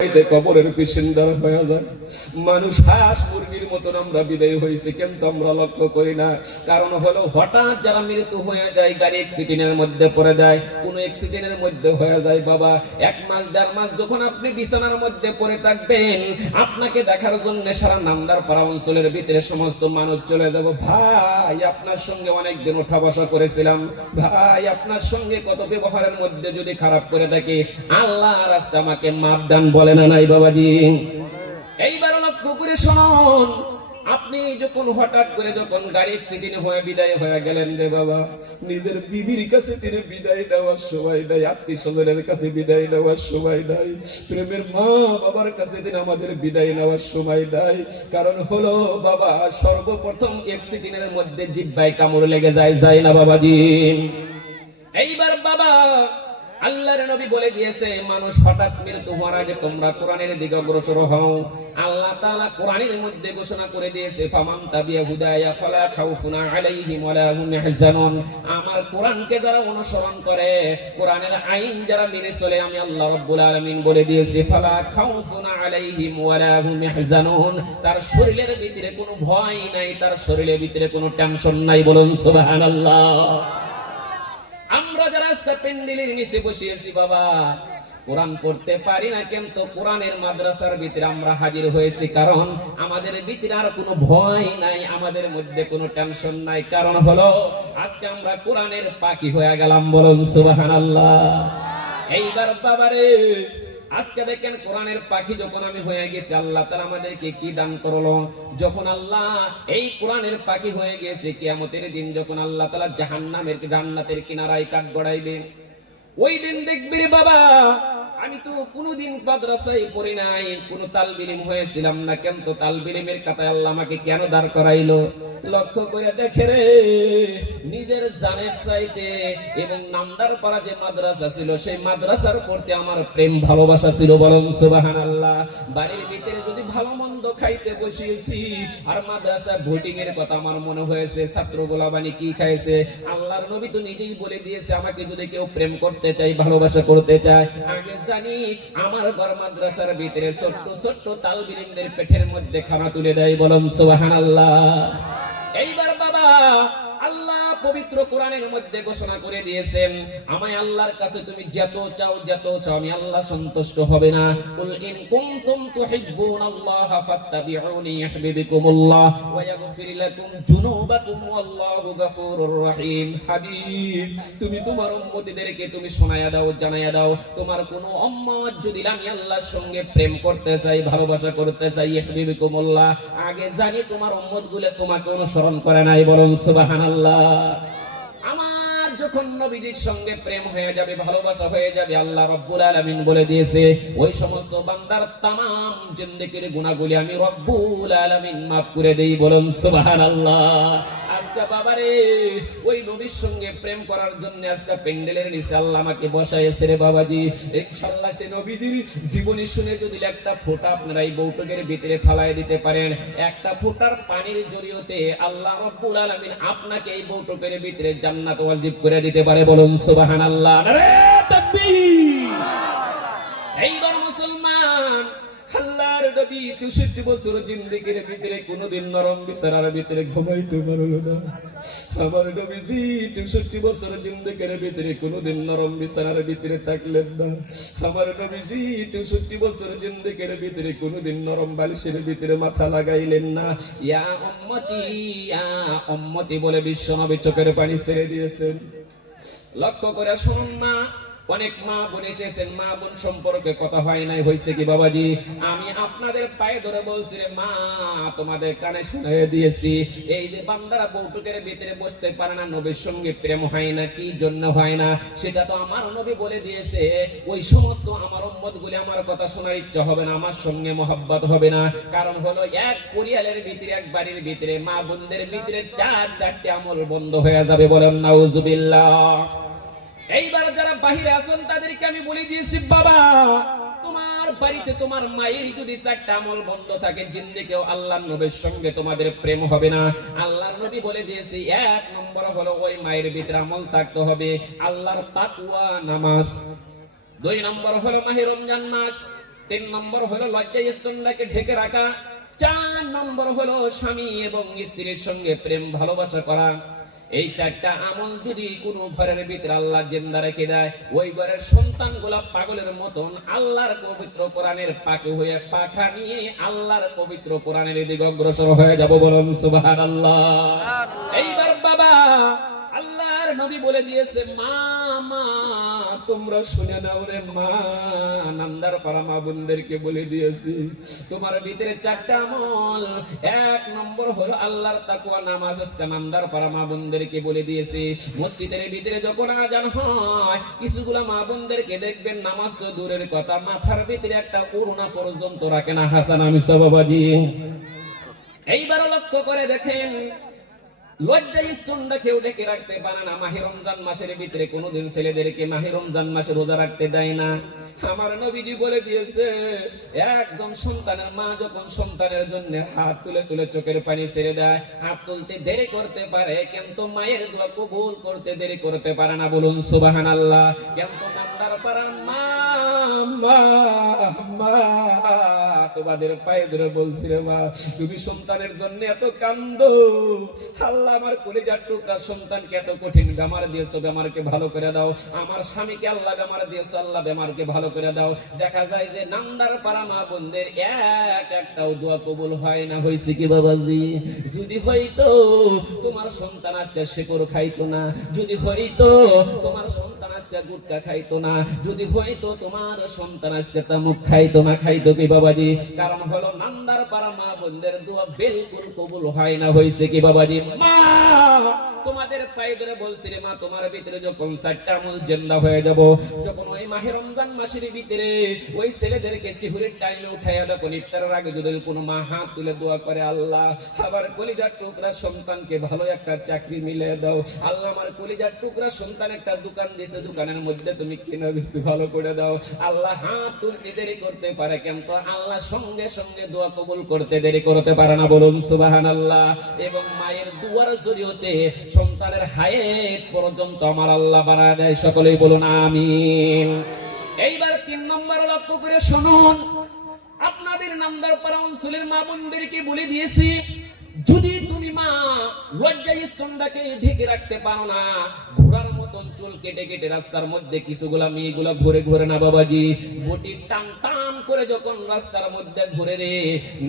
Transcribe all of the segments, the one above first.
কবরের পেশেন্টার হয়ে যায়। মানুষ হাঁস মুরগির মতন আমরা বিদায় হয়েছি, কিন্তু আমরা লক্ষ্য করি না। কারণ হলো হঠাৎ যারা মৃত্যু হয়ে যায়, গাড়ি অ্যাক্সিডেন্টের মধ্যে পড়ে যায়, কোনো অ্যাক্সিডেন্টের মধ্যে হয়ে যায়, বাবা 1 মাস 1.5 মাস যখন আপনি বিছানার মধ্যে পড়ে থাকবেন, আপনাকে দেখার জন্য সারা নান্দারপাড়া অঞ্চলের ভিতরে সমস্ত মানুষ চলে যাব। ভাই আপনার সঙ্গে অনেকদিন ওঠা বসা করেছিলাম, ভাই আপনার সঙ্গে কত ব্যবহারের মধ্যে যদি খারাপ করে থাকি, আল্লাহ রাস্তা আমাকে মাপ দান বলে না নাই বাবাজি। এইবার লক্ষ্য করে শুনুন, আপনি যখন হঠাৎ করে যখন গাড়ি অ্যাক্সিডেন্ট হয়ে বিদায় হয়ে গেলেন রে বাবা, নিজের বিবির কাছে তিনি বিদায় দেওয়ার সময় নাই, আত্মীয় স্বজনের কাছে বিদায় নেওয়ার সময় নাই, প্রেমের মা বাবার কাছে তিনি আমাদের বিদায় নেওয়ার সময় নাই। কারণ হলো বাবা, সর্বপ্রথম অ্যাক্সিডেন্টের মধ্যে জিহ্বায় কামড় লেগে যায় না বাবাজি। এইবার বাবা আল্লাহর নবী বলে দিয়েছে, মানুষ হঠাৎ মৃত্যু হওয়ার আগে তোমরা কোরআনের দিকে অগ্রসর হও। আল্লাহ তাআলা কোরআনের মধ্যে ঘোষণা করে দিয়েছে, ফামান তাবিয়া হুদায়া ফালা খাউফুন আলাইহিম ওয়ালা হুম ইয়াহজানুন। আমার কোরআনকে যারা অনুসরণ করে, কোরআনের আইন যারা মেনে চলে, আমি আল্লাহ রাব্বুল আলামিন বলে দিয়েছি, ফালা খাউফুন আলাইহিম ওয়ালা হুম ইয়াহজানুন। তার শরীরের ভিতরে কোনো ভয় নাই, তার শরীরের ভিতরে কোনো টেনশন নাই। বলুন সুবহানাল্লাহ। আমরা যারা আজকে প্যান্ডেলের নিচে বসিয়েছি বাবা, কোরআন পড়তে পারি না, কিন্তু কোরআনের মাদ্রাসার ভিতরে আমরা হাজির হয়েছি, কারণ আমাদের ভিতরে আর কোনো ভয় নাই, আমাদের মধ্যে কোনো টেনশন নাই। কারণ হলো আজকে আমরা কোরআনের পাখি হয়ে গেলাম। বলুন সুবহানাল্লাহ। এইবার বাবারে আজকে দেখেন, কোরআনের পাখি যখন আমি হয়ে গেছি, আল্লাহ তাআলা আমাদেরকে কি দান করলো। যখন আল্লাহ এই কোরআনের পাখি হয়ে গেছে, কিয়ামতের দিন যখন আল্লাহ তাআলা জান্নাতের কিনারায় কাঠ গড়াইবে, ওই দিন দেখবি রে বাবা, আমি তো কোনোদিন মাদ্রাসায় পড়ি নাই, কোনো তালবিলিম হয়েছিলাম না, কিন্তু তালবিলিমের কাতায় আল্লাহ আমাকে কেন দাঁড় করাইলো? লক্ষ্য করে দেখে রে, নিজের জানের চাইতে এবং নামদারপাড়া যে মাদ্রাসা ছিল, সেই মাদ্রাসার প্রতি আমার প্রেম ভালোবাসা ছিল। বলুন সুবহানাল্লাহ। বাড়ির ভিতরে যদি ভালো মন্দ খাইতে বসিয়েছি, আর মাদ্রাসা ভোটিং এর কথা আমার মনে হয়েছে, ছাত্রগুলা বানি কি খাইছে, আল্লাহর নবী তো নিজেই বলে দিয়েছে, আমাকে যদি কেউ প্রেম করতে চাই, ভালোবাসা করতে চায়, আগে জানি আমার ঘর মাদ্রাসার ভিতরে ছোট্ট ছোট্ট তালবিলিমদের পেটের মধ্যে খানা তুলে দেয়। বলুন সুবহানাল্লাহ। এইবার বাবা আল্লাহ পবিত্র কোরআনের মধ্যে ঘোষণা করে দিয়েছেন, আমায় আল্লাহর কাছে তুমি যত চাও আমি আল্লাহ সন্তুষ্ট হবে না। কুল ইন কুনতুম তুহিব্বুনাল্লাহ ফাত্তাবিউনি ইউহিব্বুকুমুল্লাহ ওয়া ইয়াগফির লাকুম যুনুবাকুম ওয়াল্লাহু গফুরুর রহিম। হাবিব, তুমি তোমার উম্মতিদেরকে তুমি শোনায়া দাও, জানায়া দাও, তোমার কোন উম্মত যদি আমি আল্লাহর সঙ্গে প্রেম করতে চাই, ভালোবাসা করতে চাই, ইউহিব্বুকুমুল্লাহ, আগে জানি তোমার উম্মতগুলো তোমাকে অনুসরণ করে নাই। বলুন সুবহানাল্লাহ। আমার যখন নবীজির সঙ্গে প্রেম হয়ে যাবে, ভালোবাসা হয়ে যাবে, আল্লাহ রাব্বুল আলামিন বলে দিয়েছে, ওই সমস্ত বান্দার তামাম জিন্দেগির গুনাহগুলি আমি রব্বুল আলামিন maaf করে দেই। বলুন সুবহানাল্লাহ। আজকে বাবারে ওই নবীর সঙ্গে প্রেম করার জন্য আজকে প্যান্ডেলের নিচে আল্লাহ আমাকে বসাইছে রে বাবাজি। ইনশাআল্লাহ সে নবীজির জীবনী শুনে যদি একটা ফোঁটা আপনারা এই বৌটকের ভিতরে ফালায় দিতে পারেন, একটা ফোঁটার পানির জড়িয়তে আল্লাহ রাব্বুল আলামিন আপনাকে এই বৌটকের ভিতরে জান্নাত ওয়াজিব করে দিতে পারে। বলুন সুবহানাল্লাহ। নারে তাকবীর। এইবার মুসলমান, আল্লাহর নবী 63 বছর জিন্দেগির ভিতরে কোনদিন নরম বিছানার ভিতরে ঘুমাইতে পারলো না। আমার নবীজি 63 বছর জিন্দেগির ভিতরে কোনদিন নরম বিছানার ভিতরে থাকলেন না। আমার নবীজি 63 বছর জিন্দেগির ভিতরে কোনদিন নরম বালিশের ভিতরে মাথা লাগাইলেন না। ইয়া উম্মতি বলে বিশ্ব নবী চোখের পানি ছেড়ে দিয়েছেন। লক্ষ্য করে শুনুন না, অনেক মা বোন এসেছেন, মা বোন সম্পর্কে কথা হয় নাই, হয়েছে কি বাবাজি? আমি আপনাদের পায়ে ধরে বলছি রে মা, তোমাদের কানে শুনিয়ে দিয়েছি, এই যে বান্দারা বৌটুকের ভিতরে বসতে পারে না, নবীর সঙ্গে প্রেম হয় না, কি জন্য হয় না সেটা তো আমার নবী বলে দিয়েছে। ওই সমস্ত আমার উম্মতগুলি আমার কথা শোনার ইচ্ছা হবে না, আমার সঙ্গে মোহাব্বত হবে না। কারণ হলো এক পরিয়ালের ভিতরে, এক বাড়ির ভিতরে মা বোনদের ভিতরে 4-4টি আমল বন্ধ হয়ে যাবে। বলেন নাউজুবিল্লাহ। এইবার যারা বাহিরে আছেন তাদেরকে আমি বলে দিয়েছি, বাবা তোমার বাড়িতে তোমার মায়ের যদি 4টা আমল বন্ধ থাকে, জিন্দেগিও আল্লাহর নবীর সঙ্গে তোমাদের প্রেম হবে না। আল্লাহর নবী বলে দিয়েছে, 1 নম্বর হলো ওই মায়ের ভিতরে আমল থাকতে হবে, আল্লাহর তাকওয়া নামাজ। 2 নম্বর হলো মাহে রমজান মাস। 3 নম্বর হলো লজ্জা স্তনটাকে ঢেকে রাখা। 4 নম্বর হলো স্বামী এবং স্ত্রীর সঙ্গে প্রেম ভালোবাসা করা। এই 4টা আমল যদি কোনো ঘরের ভিতরে আল্লাহ জিন্দা রেখে দেয়, ওই ঘরের সন্তানগুলা পাগলের মতন আল্লাহর পবিত্র কোরআনের পাকে হয়ে পাখা নিয়ে আল্লাহর পবিত্র কোরআনের দিকে অগ্রসর হয়ে যাব। বলুন সুবহানাল্লাহ। এইবার বাবা, আল্লাহর নবী বলে দিয়েছে, মা মা তোমরা শুনে নাও রে মা, নামদার পাড়া মা বোনদেরকে বলে দিয়েছি, তোমার ভিতরে 4টা আমল। 1 নম্বর হলো আল্লাহর তাকওয়া নামাজ। আজকে নামদার পাড়া মা বোনদেরকে বলে দিয়েছি, মসজিদের ভিতরে যখন আজান হয়, কিছুগুলা মা বোনদেরকে দেখবেন নামাজ তো দূরের কথা, মাথার ভিতরে একটা ওড়না পর্যন্ত রাখে না। হাসান আমি বাবাজি, এইবার লক্ষ্য করে দেখেন, লজ্জা স্তনটা কেউ ঢেকে রাখতে পারে না। মাহে রমজান মাসের ভিতরে কোনোদিন ছেলেদেরকে মাহে রমজান মাসে রোজা রাখতে দেয় না। আমার নবীজি বলে দিয়েছে, একজন সন্তানের মা যখন সন্তানের জন্য হাত তুলে তুলে চোখের পানি ছেড়ে দেয়, হাত তুলতে দেরি করতে পারে কিন্তু মায়ের দোয়া কবুল করতে দেরি করতে পারে না। বলুন সুবহানাল্লাহ। কিন্তু নামদার পাড়া মা মা মা তোমাদের পায়ে ধরে বলছি রে মা, তুমি সন্তানের জন্য এত কান্দো, আল্লাহ আমার কলিজার টুকরা সন্তানকে এত কঠিন বেমার দিয়েছো, বেমারকে ভালো করে দাও। আমার স্বামীকে আল্লাহ বেমার দিয়েছো, আল্লাহ বেমারকে ভালো করে দাও। দেখা যায় যে নামদার পাড়া মা বোনদের একটাও দোয়া কবুল হয় না। হয়েছে কি বাবাজি? যদি হইতো তোমার সন্তান আজকে শেকড় খাইতো না, যদি হইতো তোমার সন্তান আজকে গুটকা খাইতো না, যদি হইতো তোমার সন্তান আজকে তামুক খাইতো না। খাইতো কি বাবাজি? কারণ হলো নামদার পাড়া মা বোনদের দোয়া বিলকুল কবুল হয় না। হয়েছে কি বাবাজি? মা তোমাদের পায়ে ধরে বলছি রে মা, তোমার ভিতরে যখন 4টা আমল জিন্দা হয়ে যাব, যখন ওই মাহে রমজান মাসের ভিতরে ওই ছেলেদেরকে চিহুরের টাইমে উঠাইয়া যখন ইফতারের আগে যদি কোনো মা হাত তুলে দোয়া করে, আল্লাহ আবার কলিজার টুকরা সন্তানকে ভালো একটা চাকরি মিলে দাও, আল্লাহ আমার কলিজার টুকরা সন্তান একটা দোকান দিয়েছে, দোকানের মধ্যে তুমি কিনা বেশি ভালো করে দাও, আল্লাহ হাত তুলতে দেরি করতে পারে কিন্তু আল্লাহ সঙ্গে সঙ্গে দোয়া কবুল করতে দেরি করতে পারে না। বলুন সুবহানাল্লাহ। এবং মায়ের দুয়ার জরিয়তে সন্তানের হায়াত পর্যন্ত আমার আল্লাহ বাড়ায় দেয়। সকলেই বলুন আমিন। এইবার 3 নম্বর লক্ষ্য করে শুনুন, আপনাদের নামদার পাড়া অঞ্চলের মা বোনদেরকে বলে দিয়েছি, যদি তুমি মা লজ্জা স্তনটাকে ঢেকে রাখতে পারো না, ঘোড়ার মতন চুল কেটে কেটে রাস্তার মধ্যে কিছুগুলা মেয়েগুলা ঘুরে ঘুরে না বাবাজি, বটি টান টান করে যখন রাস্তার মধ্যে ঘুরে রে,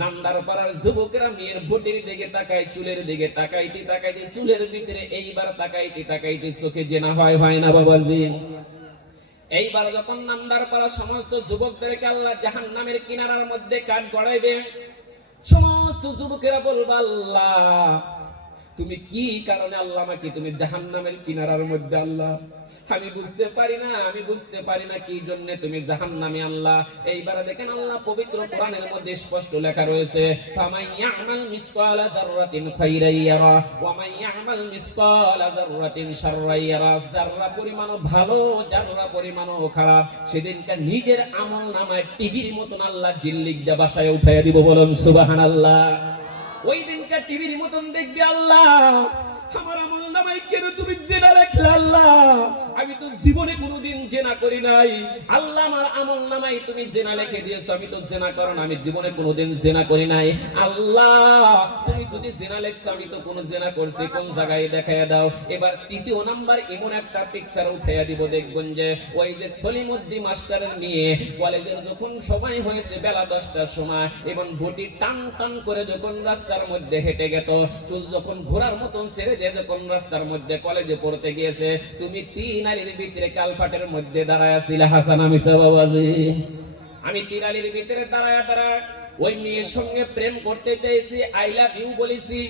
নামদার পাড়ার যুবকেরা মেয়ের বটির দিকে তাকায়, চুলের দিকে তাকাইতে তাকাইতে চুলের ভিতরে এইবার তাকাইতে তাকাইতে চোখে জেনা হয় না বাবাজি। এইবার যখন নামদার পাড়া সমস্ত যুবকদেরকে আল্লাহ জাহান্নামের কিনারার মধ্যে কাঠ গড়াইবে, সমস্ত যুবকেরা বলবে, আল্লাহ তুমি কি কারণে আল্লাহ আমাকে তুমি জাহান্নামের কিনারার মধ্যে, আল্লাহ আমি বুঝতে পারি না কি জন্য তুমি জাহান্নামে আল্লাহ। এইবার দেখেন আল্লাহ পবিত্র কোরআনের মধ্যে স্পষ্ট লেখা রয়েছে, ফামান ইয়ামাল মিসকালা যাররাতিন খাইরান ইয়ারা ওয়া মান ইয়ামাল মিসকালা যাররাতিন শাররান ইয়ারা। যাররা পরিমাণও ভালো, যাররা পরিমাণও খারাপ, সেদিনকে নিজের আমলনামায় টিভির মতন আল্লাহ জিল্লিক দিয়ে বাসায় উঠাইয়া দিব। বলুন সুবহানাল্লাহ। ওই দিনকার টিভির মতন দেখবি, আল্লাহ আমার আমল নামায় কেন তুমি জেনা লেখলে, আল্লাহ আমি তো জীবনে কোনোদিন জেনা করি নাই, আল্লাহ আমার আমল নামায় তুমি জেনা লিখে দিয়েছো, আমি তো জেনা করো না, আমি জীবনে কোনোদিন জেনা করি নাই, আল্লাহ তুমি যদি জেনা লেখছো আমি তো কোনো জেনা করছি, কোন জায়গায় দেখাইয়া দাও। এবার 3য় নাম্বার এমন একটা পিকচার উঠাইয়া দিব, দেখবেন যে ওই যে সলিমুদ্দিন মাস্টারের নিয়ে কলেজের যখন সময় হয়েছে বেলা 10টার সময়, এবং বটি টান টান করে যখন রাস্তার মধ্যে হেঁটে গেত, চুল যখন ঘোড়ার মতন ছেড়ে দিয়ে যখন রাস্তার মধ্যে কলেজে পড়তে গিয়েছে, তুমি 3 আলির ভিতরে কালপাটের মধ্যে দাঁড়ায় আছিলে। হাসান আমি বাবাজি, আমি 3 আলির ভিতরে দাঁড়ায় ওই মেয়ের সঙ্গে প্রেম করতে চাইছি, আই লাভ ইউ বলেছি।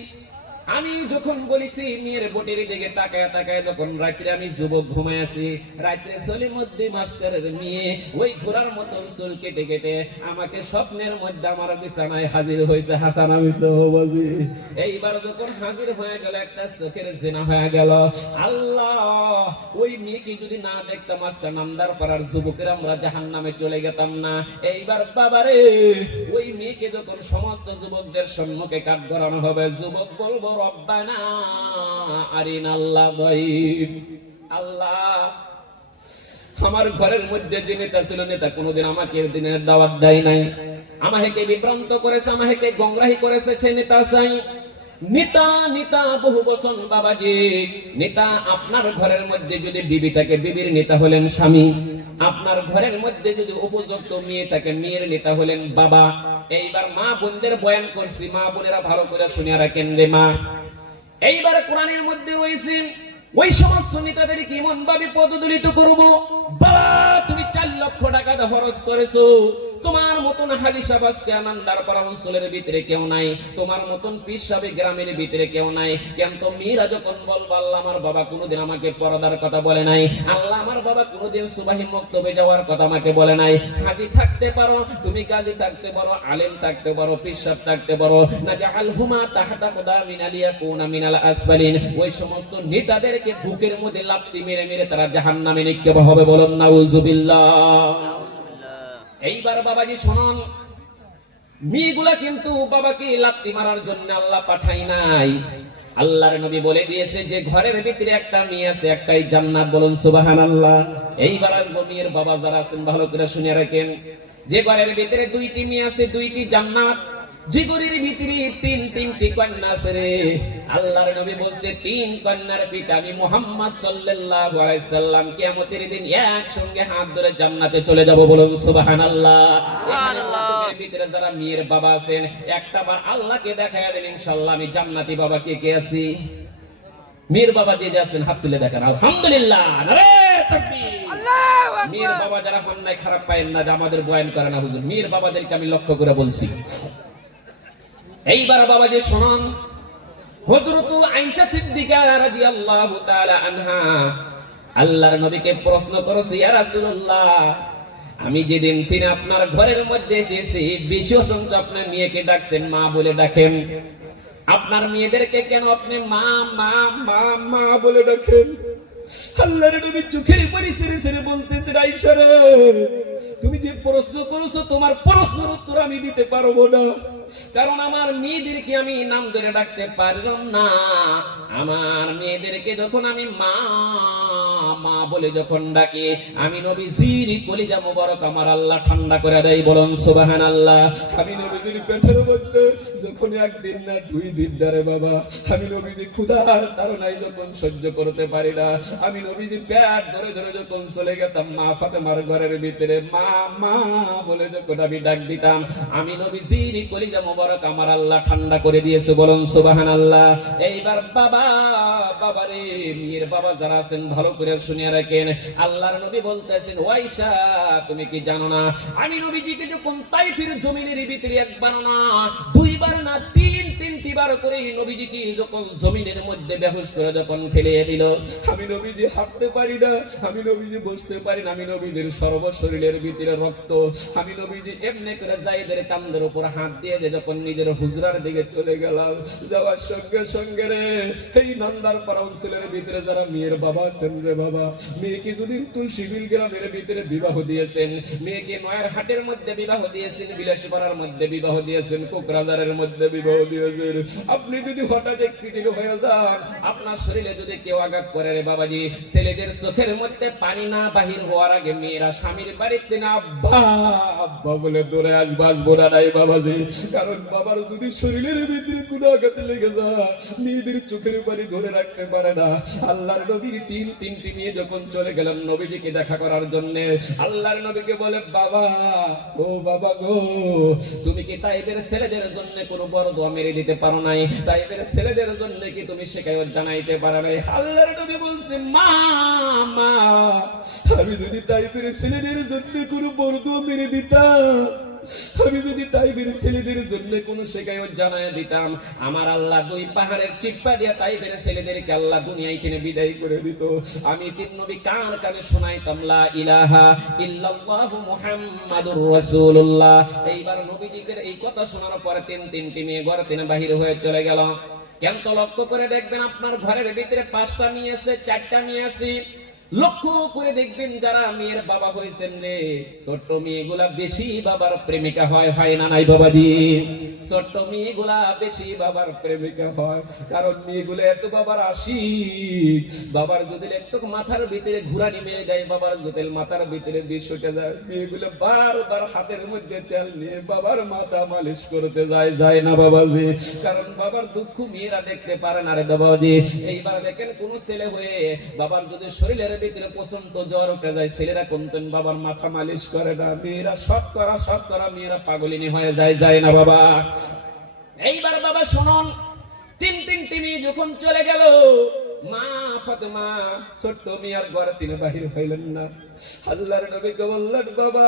আমি যখন বলেছি মেয়ের বটির দিকে তাকায় তাকায়, যখন রাত্রে আমি যুবক ঘুমায় আছি, রাত্রে সলিমুদ্দিন মাস্টারের মেয়ে ওই ঘোড়ার মতন চুল কেটে কেটে আমাকে স্বপ্নের মধ্যে আমার বিছানায় হাজির হয়েছে। হাসান আমি বাবাজি, এইবার যখন হাজির হয়ে গেল, একটা চোখের জেনা হয়ে গেল। আল্লাহ ওই মেয়েকে যদি না দেখতাম আজকে নামদার পাড়ার যুবকের আমরা জাহান্নামে চলে যেতাম না। এইবার বাবারে ওই মেয়েকে যখন সমস্ত যুবকদের সম্মুখে কাঠ গড়ানো হবে, যুবক বলবো, রব্বানা আরিনাল্লাহ গায়ব, আল্লাহ আমার ঘরের মধ্যে যে নেতা ছিল, নেতা কোনোদিন আমাকে দিনের দাওয়াত দেয় নাই, আমাকে বিভ্রান্ত করেছে, আমাকে গংরাহী করেছে, সে নেতা চাই। নেতা নেতা বহু বচন বাবাজি। নেতা আপনার ঘরের মধ্যে যদি বিবি থাকে, বিবির নেতা হলেন স্বামী। আপনার ঘরের মধ্যে যদি উপযুক্ত মেয়ে থাকে, মেয়ের নেতা হলেন বাবা। এইবার মা বোনদের বয়ান করছি, মা বোনেরা ভালো করে শুনে রাখেন রে মা। এইবার কোরআনের মধ্যে রয়েছে ওই সমস্ত নেতাদের কেমন ভাবে পদদলিত করব। বাবা তুমি 4 লক্ষ টাকা খরচ করেছো, তোমার মতন হাজি সাহেব আজকে আনন্দার পাড়া অঞ্চলের ভিতরে কেউ নাই, তোমার মতন পীর সাহেব গ্রামের ভিতরে কেউ নাই। কেন তো মেয়েরা যখন বলবো আল্লাহ আমার বাবা কোনোদিন আমাকে পর্দার কথা বলে নাই, আল্লাহ আমার বাবা কোনোদিন সুবাহি মক্তবে যাওয়ার কথা আমাকে বলে নাই। হাজি থাকতে পারো তুমি, গাজী থাকতে পারো, আলেম থাকতে পারো, পীর সাহেব থাকতে পারো, না জাআলহুমা তাহতা কুদামিন আলিয়াকুনা মিনাল আসফালিন। ওই সমস্ত নেতাদেরকে বুকের মধ্যে লাথি মেরে মেরে তারা জাহান্নামে নিক্ষেপ হবে, বলুন নাউজুবিল্লাহ। এইবার বাবাজি শুনুন, মেয়েগুলা কিন্তু বাবাকে লাথি মারার জন্য আল্লাহ পাঠাই নাই। আল্লাহর নবী বলে দিয়েছে যে ঘরের ভিতরে একটা মেয়ে আছে, একটাই জান্নাত, বলুন সুবহানাল্লাহ। এইবার আসবো মেয়ের বাবা যারা আছেন ভালো করে শুনে রাখেন, যে ঘরের ভিতরে 2টি মেয়ে আছে, 2টি জান্নাত। যে ঘরের ভিতরে তিনটি কন্যা আছে রে, আল্লাহর নবী বলছে 3 কন্যার পিতা আমি মুহাম্মদ সাল্লাল্লাহু আলাইহি সাল্লাম কিয়ামতের দিন একসঙ্গে হাত ধরে জান্নাতে চলে যাব, বলুন সুবহানাল্লাহ। সুবহানাল্লাহ। ভিতরে যারা মেয়ের বাবা আছেন একটা বার আল্লাহকে দেখায়া দেন, ইনশাআল্লাহ আমি জান্নাতি বাবা কে আছি। মেয়ের বাবা যে আছেন হাত তুলে দেখেন, আলহামদুলিল্লাহ, নারে তাকবীর, আল্লাহু আকবার। মেয়ের বাবা যারা হন নাই খারাপ পায়েন না, আমাদের বয়ান করে না হুজুর, মেয়ের বাবাদেরকে আমি লক্ষ্য করে বলছি। এইবার বাবা যে শুনুন, হযরত আয়েশা সিদ্দিকা রাদিয়াল্লাহু তাআলা আনহা আল্লাহর নবীকে প্রশ্ন করেছে, ইয়া রাসূলুল্লাহ আমি যেদিন তিনি আপনার ঘরের মধ্যে এসেছি বিশেষ সংখ্যক আপনার মেয়েকে ডাকছেন মা বলে ডাকেন, আপনার মেয়েদেরকে কেন আপনি মা মা মা মা বলে ডাকেন? আল্লাহর নবী চোখের পানি ছেড়ে ছেড়ে বলতেছেন, আয়েশা রে তুমি যে প্রশ্ন করেছো তোমার প্রশ্নের উত্তর আমি দিতে পারবো না, কারণ আমার মেয়েদেরকে আমি নাম ধরে ডাকতে পারলাম না। আমার মেয়েদেরকে যখন আমি মা মা বলে যখন ডাকি, আমি নবীজির কলিজা মোবারক আমার আল্লাহ ঠান্ডা করে দেয়, বলুন সুবহানাল্লাহ। আমি নবীজির পেটের মধ্যে যখন 1 দিন না 2 দিন ধরে বাবা আমি নবীজি ক্ষুধার তাড়নায় যখন সহ্য করতে পারি না, আমি নবীজি পেট ধরে ধরে যখন চলে গেতাম মা ফাতেমার ঘরের ভিতরে মা মা বলে যখন আমি ডাক দিতাম, আমি নবীজির কলিজা মোবারক আমার আল্লাহ ঠান্ডা করে দিয়েছে, বলুন সুবহানাল্লাহ। এইবার বাবা বাবা রে মেয়ের বাবা যারা আছেন ভালো করে শুনিয়ে রাখেন, আল্লাহর নবী বলতেছেন, আয়েশা তুমি কি জানো না আমি নবীজিকে যখন তাইফের জমিনের ভিতরে একবার না 2 বার না 3টি বার করে নবীজিকে যখন জমিনের মধ্যে বেহুশ করে যখন ফেলে দিল, আমি নবীজি হাঁটতে পারি না, আমি নবীজি বসতে পারি না, আমি নবীজির সর্বশরীরের ভিতরে রক্ত, আমি নবীজি এমনি করে জায়েদের কাঁধের উপর হাত দিয়ে যখন নিজের হুজরার দিকে চলে গেলাম, যাওয়ার সঙ্গে সঙ্গে রে এই নান্দার পাড়া অঞ্চলের ভিতরে যারা মেয়ের বাবা আছেন রে বাবা, মেয়েকে যদি তুলসীবিল গ্রামের ভিতরে বিবাহ দিয়েছেন, মেয়েকে নয়ার হাটের মধ্যে বিবাহ দিয়েছেন, বিলাসীপাড়ার মধ্যে বিবাহ দিয়েছেন, কোকরাজারের মধ্যে বিবাহ দিয়েছেন, আপনি যদি হঠাৎ অ্যাক্সিডেন্ট হয়ে যান, আপনার শরীরে যদি কেউ আঘাত করে রে বাবাজি, ছেলেদের চোখের মধ্যে পানি না বাহির হওয়ার আগে মেয়েরা স্বামীর বাড়িতে না আব্বা আব্বা বলে দৌড়ে আসবে, আসবো না নাই বাবাজি, কারণ বাবার যদি শরীরের ভিতরে কোনো আঘাত লেগে যায় মেয়েদের চোখের পানি ধরে রাখতে পারে না। আল্লাহর নবীর 3টি মেয়ে যখন চলে গেলাম নবীজিকে দেখা করার জন্য, আল্লাহর নবীকে বলে, বাবা ও বাবা গো তুমি কি তাইফের ছেলেদের জন্য কোনো বড় দোয়া মেরে দিতে পারো নাই? তাইফের ছেলেদের জন্য কি তুমি শিকায়ত জানাইতে পারো নাই? আল্লাহর নবী বলছে, মা মা আমি যদি তাইফের ছেলেদের জন্য কোনো বড় দোয়া মেরে দিতাম, আমি যদি তাইফের ছেলেদের জন্য কোনো শিকায়ত জানায় দিতাম, আমার আল্লাহ 2 পাহাড়ের চিপ্পা দিয়া তাইফের ছেলেদেরকে আল্লাহ দুনিয়ায় কিনে বিদায় করে দিত। আমি তিন নবী কান কানে শোনাইতাম লা ইলাহা ইল্লাল্লাহু মুহাম্মাদুর রাসূলুল্লাহ। এইবার নবীজির এই কথা শোনার পরে 3টি মেয়ে ঘর থেকে বাহির হয়ে চলে গেল। কেন তো লক্ষ্য করে দেখবেন আপনার ঘরের ভিতরে 5টা মেয়ে আছে, 4টা মেয়ে আছে, লক্ষ্য করে দেখবেন যারা মেয়ের বাবা হয়েছেন রে ছোট মেয়েগুলা বেশি বাবার প্রেমিকা হয় না নাই বাবাজি? ছোট্ট মেয়েগুলা বেশি বাবার প্রেমিকা হয়, কারণ মেয়েগুলো এত বাবার আশিক। বাবার যদি একটু মাথার ভিতরে ঘুরানি মেরে দেয়, বাবার যদি মাথার ভিতরে বিষ উঠে যায়, মেয়েগুলো বারবার হাতের মধ্যে তেল নিয়ে বাবার মাথা মালিশ করতে যায় না বাবাজি? কারণ বাবার দুঃখ মেয়েরা দেখতে পারে না রে বাবাজি। এইবার দেখেন কোন ছেলে হয়ে বাবার যদি শরীরের ভিতরে প্রচন্ড জ্বর উঠে যায়, ছেলেরা কোনদিন বাবার মাথা মালিশ করে না, মেয়েরা সব করা মেয়েরা পাগলিনী হয়ে যায় না বাবা? এইবার বাবা শুনুন, তিনটি মেয়ে যখন চলে গেল, মা ফাতেমা ছোট্ট মেয়ের ঘরে তিনি বাহির হইলেন না। আল্লাহর নবীকে বললেন, বাবা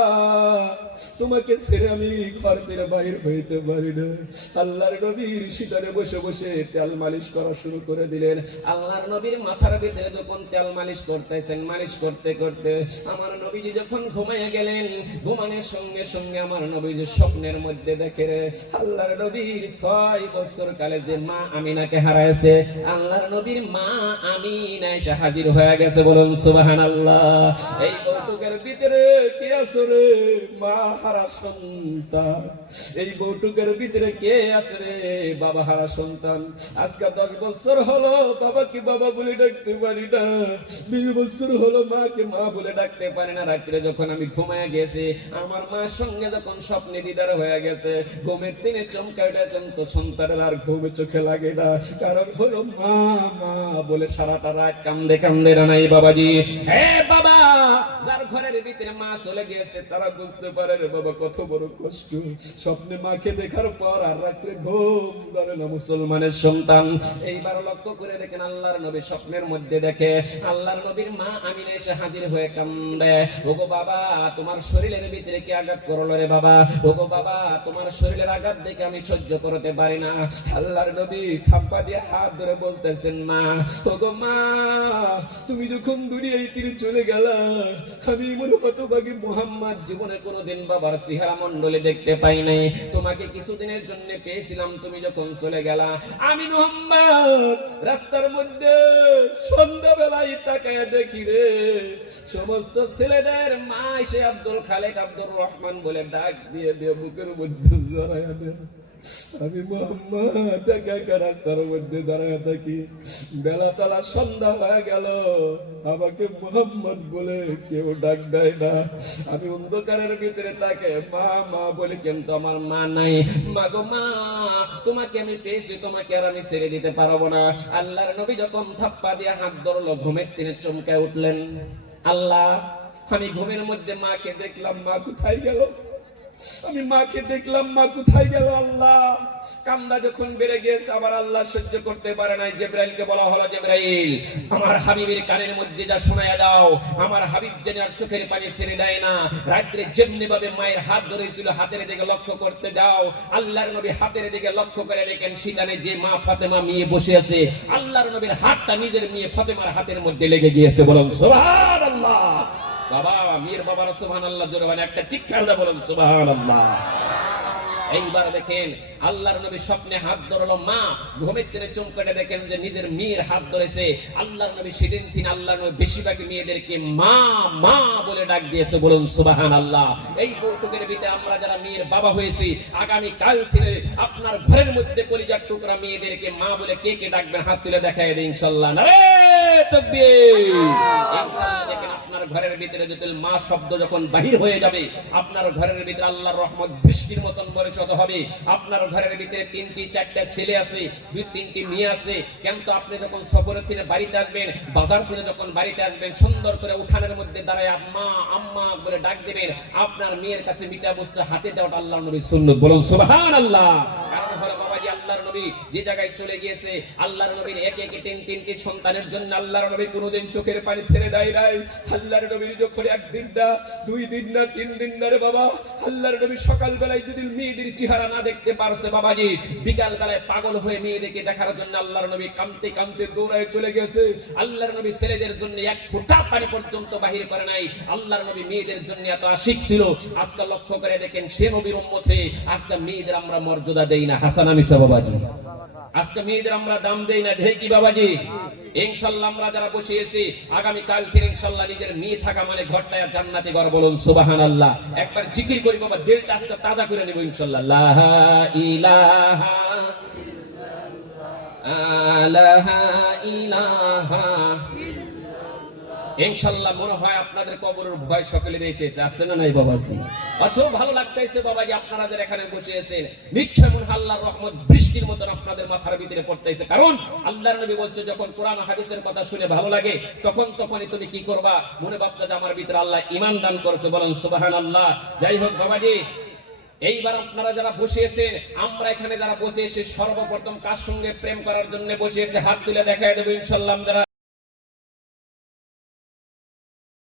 তোমাকে ছেড়ে আমি ঘর থেকে বাহির হইতে পারি না। আল্লাহর নবীর শীতলে বসে বসে তেল মালিশ করা শুরু করে দিলেন। আল্লাহর নবীর মাথার ভিতরে যখন তেল মালিশ করতেছেন, মালিশ করতে করতে আমার নবীজি যখন ঘুমাইয়া গেলেন, ঘুমানোর সঙ্গে সঙ্গে আমার নবীজি স্বপ্নের মধ্যে দেখে রে আল্লাহর নবীর 6 বছর কালে যে মা আমিনাকে হারাইছে, আল্লাহর নবীর মা আমিনা এসে হাজির হয়ে গেছে। বলুন সুবহানাল্লাহ। এই বউটুকের ভিতরে কে আছে রে? মা হারা সন্তান। এই বউটুকের ভিতরে কে আছে রে? বাবা হারা সন্তান। আজকে 10 বছর হলো বাবাকে বাবা বলে ডাকতে পারি না, 20 বছর হলো মাকে মা বলে ডাকতে পারি না। রাত্রে যখন আমি ঘুমায় গেছি, আমার মার সঙ্গে যখন স্বপ্নে দিদার হয়ে গেছে, ঘুমের দিনে চমকায় ডাকেন তো সন্তানের আর ঘুমে চোখে লাগে না, কারণ হলো মা মা বলে সারাটা রাত কান্দে কান্দে রানাই বাবাজি। হে বাবা, যার ঘরের ভিতরে মা চলে গিয়েছে তারা বুঝতে পারে রে বাবা কত বড় কষ্ট। স্বপ্নে মাকে দেখার পর আর রাত্রে ঘুম ধরে না মুসলমানের সন্তান। এইবার লক্ষ্য করে দেখেন, আল্লাহর নবী স্বপ্নের মধ্যে দেখে আল্লাহর নবীর মা আমিনা এসে হাজির হয়ে কান্দে। ওগো বাবা, তোমার শরীরের ভিতরে কি আঘাত করলো রে বাবা? ওগো বাবা, তোমার শরীরের আঘাত দেখে আমি সহ্য করতে পারি না। আল্লাহর নবী থাপ্পা দিয়ে হাত ধরে বলতেছেন, মা ওগো মা, তুমি যখন দুনিয়ায় তীরে চলে গেলা, আমি মনে হতভাগী মুহাম্মদ জীবনে কোনোদিন বাবার চেহারা মণ্ডলে দেখতে পাই নাই। তোমাকে কিছুদিনের জন্য পেয়েছিলাম, তুমি যখন চলে গেলা, আমি মুহাম্মদ রাস্তার মধ্যে সন্ধ্যাবেলায় তাকায় দেখি রে সমস্ত ছেলেদের মা এসে আব্দুল খালেক আব্দুর রহমান বলে ডাক দিয়ে দিয়ে বুকের মধ্যে জড়ায় দেয়। আমি মুহাম্মদ একা রাস্তার মধ্যে দাঁড়ায় থাকি, বেলা তালা সন্ধ্যা হয়ে গেল, আমাকে মুহাম্মদ বলে কেউ ডাক দেয় না। আমি অন্ধকারের ভিতরে তাকে মা মা বলি, কিন্তু আমার মা নাই। মা গো মা, তোমাকে আমি পেয়েছি, তোমাকে আর আমি ছেড়ে দিতে পারবো না। আল্লাহর নবী যখন থাপ্পা দিয়ে হাত ধরলো, ঘুমের তিনি চমকায় উঠলেন। আল্লাহ, আমি ঘুমের মধ্যে মাকে দেখলাম, মা কোথায় গেল? আমি মাকে দেখলাম, মা কোথায় গেল? আল্লাহ, কান্না যখন বেড়ে গেছে, আবার আল্লাহ সহ্য করতে পারে নাই। জিবরাইলকে বলা হলো, জিবরাইল আমার হাবিবের কানের মধ্যে যা শোনায়া দাও। আমার হাবিব যেন আর চোখের পানি ছেড়ে দেয় না। রাত্রে যেমনি ভাবে মায়ের হাত ধরেছিল, হাতের দিকে লক্ষ্য করতে দাও। আল্লাহর নবী হাতের দিকে লক্ষ্য করে দেখেন, সেখানে যে মা ফাতেমা মেয়ে বসে আছে, আল্লাহর নবীর হাতটা নিজের মেয়ে ফাতেমার হাতের মধ্যে লেগে গিয়েছে। বলুন সুবহানাল্লাহ। বাবা, মেয়ের বাবার সুবহানাল্লাহ জোরে বলেন, একটা চিৎকার দিয়ে বলুন সুবহানাল্লাহ। এইবার দেখেন, আল্লাহর নবী স্বপ্নে হাত ধরলো, মা ঘুমের দিনে চমকাটে দেখেন যে নিজের মেয়ের হাত ধরেছে। আল্লাহর নবী সেদিন তিনি আল্লাহর নবী বেশিরভাগ মেয়েদেরকে মা মা বলে ডাক দিয়েছে। বলুন সুবহানাল্লাহ। এই বৈঠকের ভিতরে আমরা যারা মেয়ের বাবা হয়েছি, আগামী কাল থেকে আপনার ঘরের মধ্যে কলিজার টুকরা মেয়েদেরকে মা বলে কে কে ডাকবেন? হাত তুলে দেখায় দিন ইনশাআল্লাহ। নারে তাকবীর। ইনশাআল্লাহ দেখেন, আপনার ঘরের ভিতরে যদি মা শব্দ যখন বাহির হয়ে যাবে, আপনার ঘরের ভিতরে আল্লাহর রহমত বৃষ্টির মতন বর্ষিত হবে। আপনার ঘরের ভিতরে 3টি 4টা ছেলে আছে, 2-3টি মেয়ে আছে, কিন্তু আপনি যখন সফরের দিনে বাড়িতে আসবেন, বাজার থেকে যখন বাড়িতে আসবেন, সুন্দর করে উঠানের মধ্যে দাঁড়ায় আম্মা আম্মা বলে ডাক দিবেন। আপনার মেয়ের কাছে মিঠা বস্তু হাতে দেওয়াটা আল্লাহর নবীর সুন্নাত। বলুন সুবহানাল্লাহ। কারণ হলো বাবাজি, আল্লাহর নবী যে জায়গায় চলে গিয়েছে, আল্লাহর নবীর একে একে 3টি সন্তানের জন্য আল্লাহর নবী কোনোদিন চোখের পানি ছেড়ে দেয় নাই। আল্লাহর নবীর যখন 1 দিন না 2 দিন না 3 দিন না রে বাবা, আল্লাহর নবী সকাল বেলায় যদি মেয়েদের চেহারা না দেখতে পারছে বাবাজি, বিকাল বেলায় পাগল হয়ে মেয়েদেরকে দেখার জন্য আল্লাহর নবী কাঁদতে কাঁদতে দৌড়ায় চলে গেছে। আল্লাহর নবী ছেলেদের জন্য 1 ফোঁটা পানি পর্যন্ত বাহির করে নাই। আল্লাহর নবী মেয়েদের জন্য এত আশিক ছিল। আজকে লক্ষ্য করে দেখেন, সে নবীর উম্মত হয়ে আজকে মেয়েদের আমরা মর্যাদা দেই না। হাসান আমিসা বাবাজি। আজকে মেয়েদের আমরা দাম দেই না, দেখি বাবাজি। ইনশাআল্লাহ আমরা যারা বসিয়েছি আগামী কাল থেকে ইনশাআল্লাহ নিজের মেয়ে থাকা মানে ঘরটায় জান্নাতি ঘর, বলুন সুবহানাল্লাহ। একবার জিকির করি বাবা, দিলটা আজকে তাজা করে নেব ইনশাআল্লাহ। লা ইলাহা ইলাহা ইনশাআল্লাহ। মনে হয় আপনাদের কবরের ভয় সকলের এসেছে, আছে না নাই বাবাজি? অত ভালো লাগতেছে বাবাজি আপনারা যারা এখানে বসে আছেন, নিশ্চয় মনে হয় আল্লাহর রহমত বৃষ্টির মতন আপনাদের মাথার ভিতরে পড়তেছে। কারণ আল্লাহর নবী বলছে, যখন কোরআন হাদিসের কথা শুনে ভালো লাগে তখনই তুমি কি করবা, মনে ভাবতে যে আমার ভিতরে আল্লাহ ঈমান দান করেছে, বলেন সুবহানাল্লাহ। যাই হোক বাবাজি, এইবার আপনারা যারা বসিয়েছেন, আমরা এখানে যারা বসে এসে সর্বপ্রথম কার সঙ্গে প্রেম করার জন্য বসিয়েছে, হাত তুলে দেখায় দেবো ইনশাআল্লাহ। যারা